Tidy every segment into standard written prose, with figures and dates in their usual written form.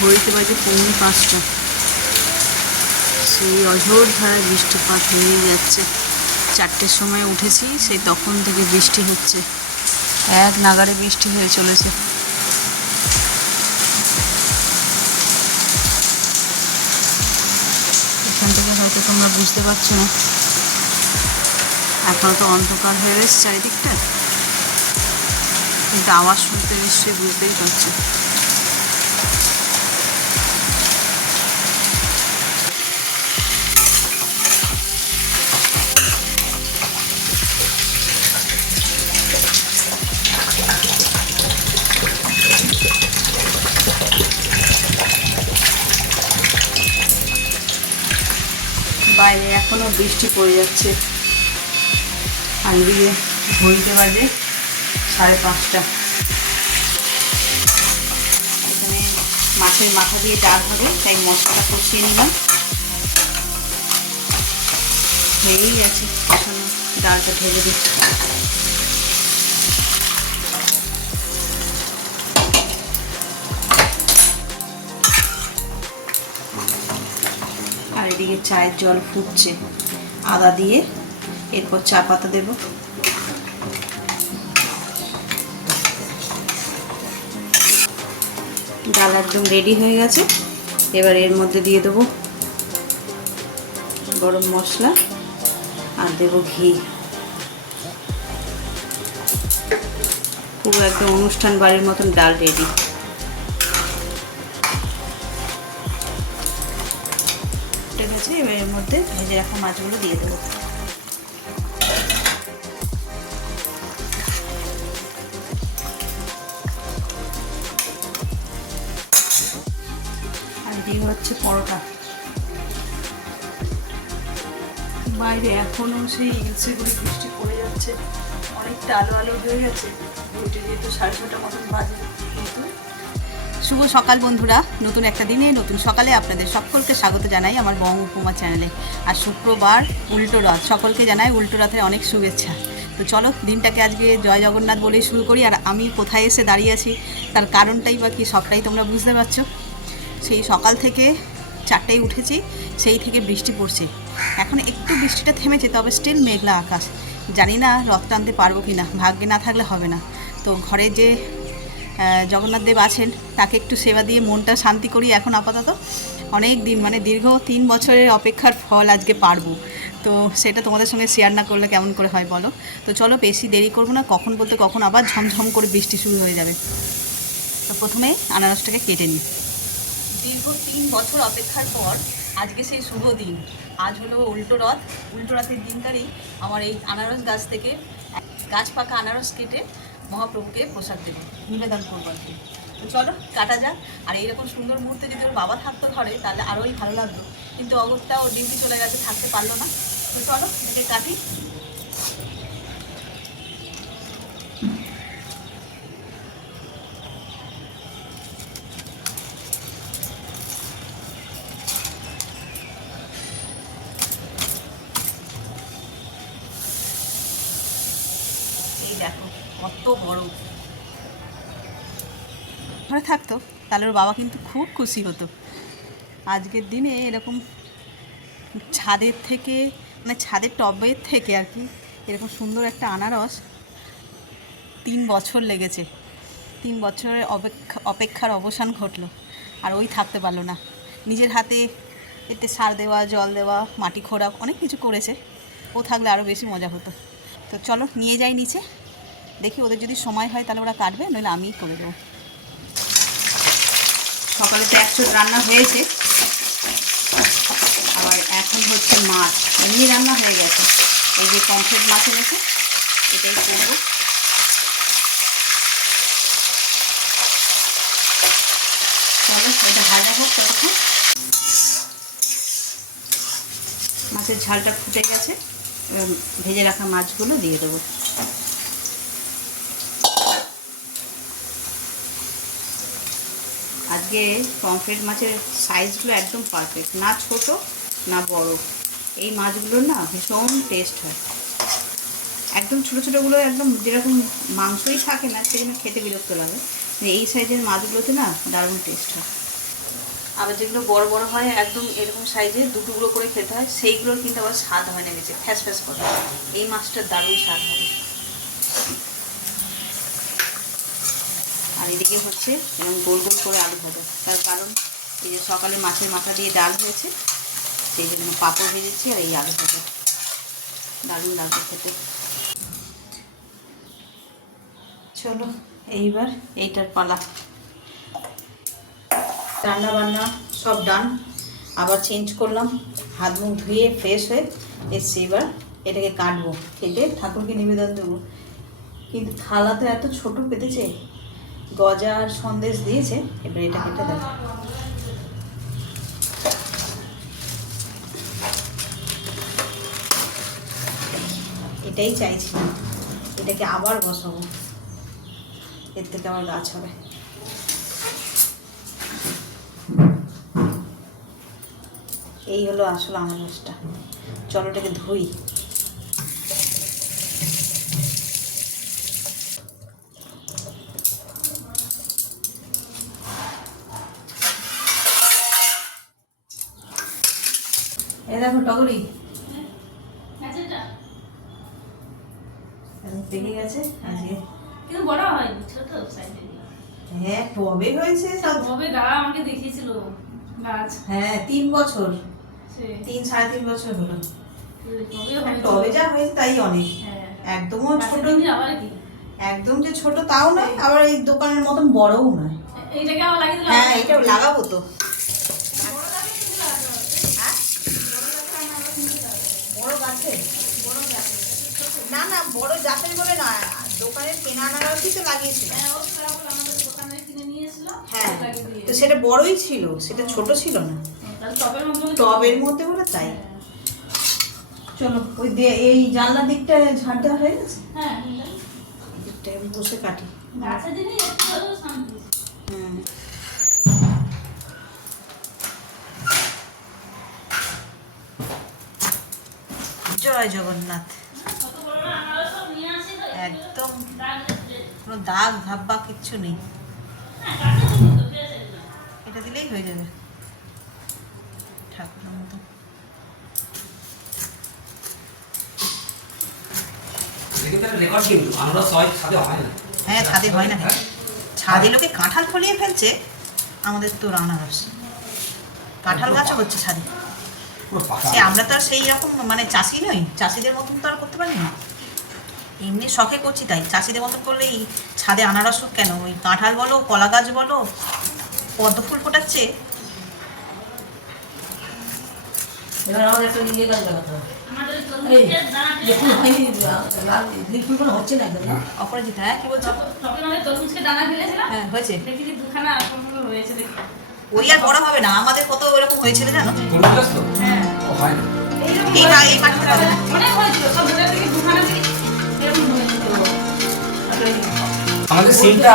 ঘড়িতে বাজে 4:45। সেই অঝোর ধারায় বৃষ্টিপাত হয়েই যাচ্ছে। 4টের সময় উঠেছি, সেই তখন থেকে বৃষ্টি হচ্ছে, এক নাগাড়ে বৃষ্টি হয়ে চলেছে। এখান থেকে হয়তো তোমরা বুঝতে পারছো না, এখন তো অন্ধকার হয়ে গেছে চারিদিকটা, কিন্তু আওয়াজ শুনতে নিশ্চয়ই বুঝতেই পারছো। বাইরে এখনো বৃষ্টি পড়ে যাচ্ছে। আর দিয়ে ঘড়িতে বাজে 5:30। এখানে মাছের মাথা দিয়ে ডাল হবে, তাই মশলাটা কষিয়ে নিলাম। হয়েই গেছে কষানো, ডালটা ঢেলে দিচ্ছি। আর এদিকে চায়ের জল ফুটছে, আদা দিয়ে এরপর চা পাতা দেব। ডাল একদম রেডি হয়ে গেছে। এবার এর মধ্যে দিয়ে দেবো গরম মশলা আর দেব ঘি। পুরো একদম অনুষ্ঠান বাড়ির মতন ডাল রেডি। ঠিক আছে, এবার এর মধ্যে ভেজে রাখা মাছগুলো দিয়ে দেবো। আর দিয়ে হচ্ছে পরোটা। বাইরে এখনও সেই ইলসে করে বৃষ্টি পড়ে যাচ্ছে, অনেকটা আলো আলো হয়ে গেছে। ঘুরতে যেহেতু 6:30 মতন বাজে। কিন্তু শুভ সকাল বন্ধুরা, নতুন একটা দিনে নতুন সকালে আপনাদের সকলকে স্বাগত জানাই আমার বং উপমা চ্যানেলে। আর শুক্রবার উল্টো রথ, সকলকে জানাই উল্টো রথের অনেক শুভেচ্ছা। তো চলো দিনটাকে আজকে জয় জগন্নাথ বলেই শুরু করি। আর আমি কোথায় এসে দাঁড়িয়ে আছি তার কারণটাই বা কি সবটাই তোমরা বুঝতে পারছো। সেই সকাল থেকে 4টায় উঠেছি, সেই থেকে বৃষ্টি পড়ছে। এখন একটু বৃষ্টিটা থেমেছে, তবে স্টিল মেঘলা আকাশ। জানি না রথ টানতে পারবো কি না, ভাগ্যে না থাকলে হবে না। তো ঘরে যে জগন্নাথ দেব আছেন তাকে একটু সেবা দিয়ে মনটা শান্তি করি এখন আপাতত। অনেক দিন মানে দীর্ঘ 3 বছরের অপেক্ষার ফল আজকে পারবো। তো সেটা তোমাদের সঙ্গে শেয়ার না করলে কেমন করে হয় বলো। তো চলো বেশি দেরি করবো না, কখন বলতে কখন আবার ঝমঝম করে বৃষ্টি শুরু হয়ে যাবে। তো প্রথমে আনারসটাকে কেটে নিই। দীর্ঘ 3 বছর অপেক্ষার পর আজকে সেই শুভ দিন। আজ হলো উল্টো রথ। উল্টো রথের দিনকারই আমার এই আনারস গাছ থেকে গাছ পাকা আনারস কেটে মহাপ্রভুকে প্রসাদ দেবো, নিবেদন করবো আর কি। তো চলো কাটা যাক। আর এইরকম সুন্দর মুহূর্তে যদি ওর বাবা থাকতো ঘরে তাহলে আরোই ভালো লাগতো, কিন্তু অগত্যা ও ডিউটি চলে গেছে, থাকতে পারলো না। তো চলো এটাকে কাটি। এই দেখো কত বড়। ঘরে থাকতো তাহলে ওর বাবা কিন্তু খুব খুশি হতো। আজকের দিনে এরকম ছাদের থেকে, মানে ছাদের টবের থেকে আর কি, এরকম সুন্দর একটা আনারস 3 বছর লেগেছে। 3 বছরের অপেক্ষার অবসান ঘটলো। আর ওই থাকতে পারলো না, নিজের হাতে এতে সার দেওয়া, জল দেওয়া, মাটি খোঁড়া, অনেক কিছু করেছে। ও থাকলে আরও বেশি মজা হতো। তো চলো নিয়ে যাই নিচে, দেখি ওদের যদি সময় হয় তাহলে ওরা কাটবে, নইলে আমিই করে দেবো। সকালে তো 1 চোট রান্না হয়েছে, আবার এখন হচ্ছে মাছ। এমনি রান্না হয়ে গেছে, এই যে পমফ্রেট মাছ এনেছে, এটাই করবো। চলো এটা ভাজা হোক ততক্ষণ। মাছের ঝালটা ফুটে গেছে, ভেজে রাখা মাছগুলো দিয়ে দেবো। আজকে পমফ্রেট মাছের সাইজগুলো একদম পারফেক্ট, না ছোট না বড়। এই মাছগুলোর না ভীষণ টেস্ট হয়। একদম ছোটো ছোটোগুলো একদম যেরকম মাংসই থাকে না, সেই জন্য খেতে বিরক্ত লাগে। এই সাইজের মাছগুলোতে না দারুণ টেস্ট হয়। আবার যেগুলো বড় বড় হয় একদম এরকম সাইজে দুটুকরো করে খেতে হয়, সেইগুলোর কিন্তু আবার স্বাদ হয় না বেশি, ফ্যাস ফ্যাস করে। এই মাছটার দারুণ স্বাদ হবে। আর এদিকে হচ্ছে এরকম গোল গোল করে আলু ভাজা, তার কারণ এই যে সকালে মাছের মাথা দিয়ে ডাল হয়েছে, সেই জন্য পাঁপড় ভেজেছি আর এই আলু ভাজা, দারুণ লাগবে খেতে। চলো এইবার এইটার পালা। রান্না বান্না সব ডান, আবার চেঞ্জ করলাম, হাত মুখ ধুয়ে ফ্রেশ হয়ে এসছি। এবার এটাকে কাটবো, কেটে ঠাকুরকে নিবেদন দেবো। কিন্তু থালা তো এত ছোট পেতেছে, গজা আর সন্দেশ দিয়েছে, এবার এটা কেটে দেবো। এটাই চাইছিলাম, এটাকে আবার বসাবো, এর থেকে আবার গাছ হবে। এই হলো আসলে আনারসটা। চলো এটাকে ধুই। এ দেখো টগরি পেকে গেছে আজকে, কিন্তু বড় হয়নি, ছোট সাইজে। হ্যাঁ টবে হয়েছে সব। তবে দাদা আমাকে দেখিয়েছিল গাছ। হ্যাঁ 3 বছর, সে 3-3.5 বছর হলো। তবে হয়তো টবে যা হয়েছে তাই অনেক। হ্যাঁ একদমও ছোট, আবার কি একদম যে ছোট তাও নয়, আবার এই দোকানের মতন বড়ও নয়। এইটাকে আবার লাগিয়ে দিলাম। হ্যাঁ এটা লাগাবো তো। বড় গাছে, না না বড় জাতের বলে না, দোকানের কেনা আনারসই তো লাগিয়েছিল। হ্যাঁ ও তারপর আমাদের দোকানে কিনে নিয়ে এসেছিল। হ্যাঁ লাগিয়ে দিয়ে। তো সেটা বড়ই ছিল, সেটা ছোট ছিল না, তাহলে টবের মধ্যে টবের মধ্যে বলে তাই। চলো ওই এই জানলার দিকটা ঝাড় দেওয়া হয়ে গেছে, হ্যাঁ দিকটা আমি বসে কাটি। গাছের দিনে একটু হলেও শান্তি। হুম জয় জগন্নাথ। কত বড় না আনারস সব নিয়ে আসি তো একদম দাগ কোনো দাগ ধাব্বা কিচ্ছু নেই, হ্যাঁ গাছের দিনে তো বেশ একদম। এটা দিলেই হয়ে যাবে ঠাকুরের মতো। হ্যাঁ ছাদে হয় না, ছাদে লোকে কাঁঠাল ফলিয়ে ফেলছে, আমাদের তো আনারস। কাঁঠাল গাছও হচ্ছে ছাদে। সে আমরা তো আর সেই রকম মানে চাষি নই, চাষিদের মতন তো আর করতে পারি না, এমনি শখে করছি। তাই চাষিদের মতন করলে এই ছাদে আনারস হোক কেন, ওই কাঁঠাল বলো, কলা গাছ বলো, পদ্ম ফুল ফোটাচ্ছে। এবার আমাদের একটা ইয়ে গাছ লাগাতে হবে। আমাদের ওই তরমুজের দানা যে ফুল হয়নি, লাল নীল ফুল কোনো হচ্ছে না একদম না। অপরাজিতা, হ্যাঁ কি বলছো? টবে আমাদের তরমুজকে দানা ফেলেছিলাম। হ্যাঁ হয়েছে, দেখি যে দুখানা সম্পূর্ণ হয়েছে দেখি। ওই আর বড় হবে না, আমাদের কত এরকম হয়েছিল জানো? হ্যাঁ এই মাটিতে হবে না। অনেক হয়েছিল, সব ভেতর থেকে দুখানা থেকে এরকম হয়েছিল। আমাদের সিমটা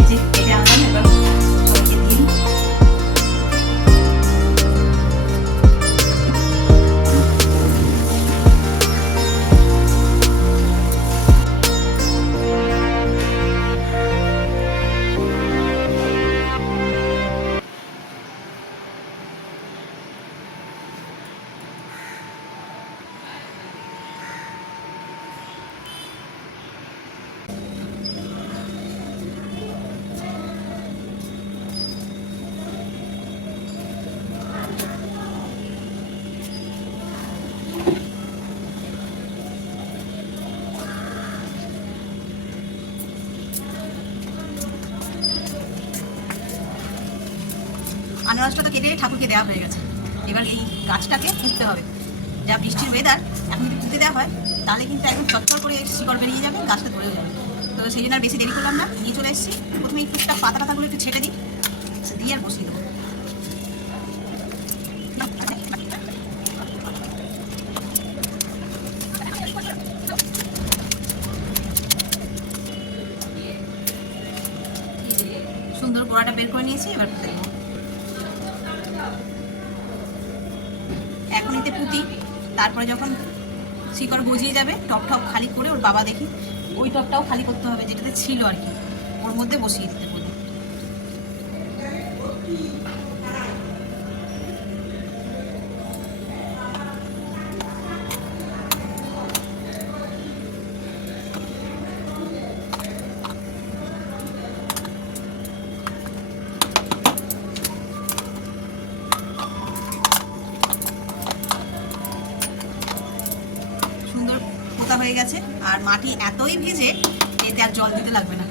এই যে এটা আমরা এবার সবাইকে দিই। আনারসটা তো কেটে ঠাকুরকে দেওয়া হয়ে গেছে, এবার এই গাছটাকে পুঁততে হবে। যা বৃষ্টির ওয়েদার, এখন যদি পুঁতে দেওয়া হয় তাহলে কিন্তু একদম চটচট করে শিকড় বেরিয়ে যাবে, গাছটা ধরেও যাবে। তো সেই জন্য আর বেশি দেরি করলাম না, নিয়ে চলে এসেছি। প্রথমে এই টুকটাক পাতা পাতাগুলো একটু ছেটে দিই, দিয়ে আর বসিয়ে দেবো। সুন্দর গোড়াটা বের করে নিয়েছি, এবার পুঁতে দেবো। এখন এতে পুঁতি, তারপরে যখন শিকড় গজিয়ে যাবে টপ টপ খালি করে ওর বাবা দেখি ওই টপটাও খালি করতে হবে যেটাতে ছিল আর কি, ওর মধ্যে বসিয়ে দিতে বলে। সুন্দর পোতা হয়ে গেছে আর মাটি এতই ভিজে এতে আর জল দিতে লাগবে না।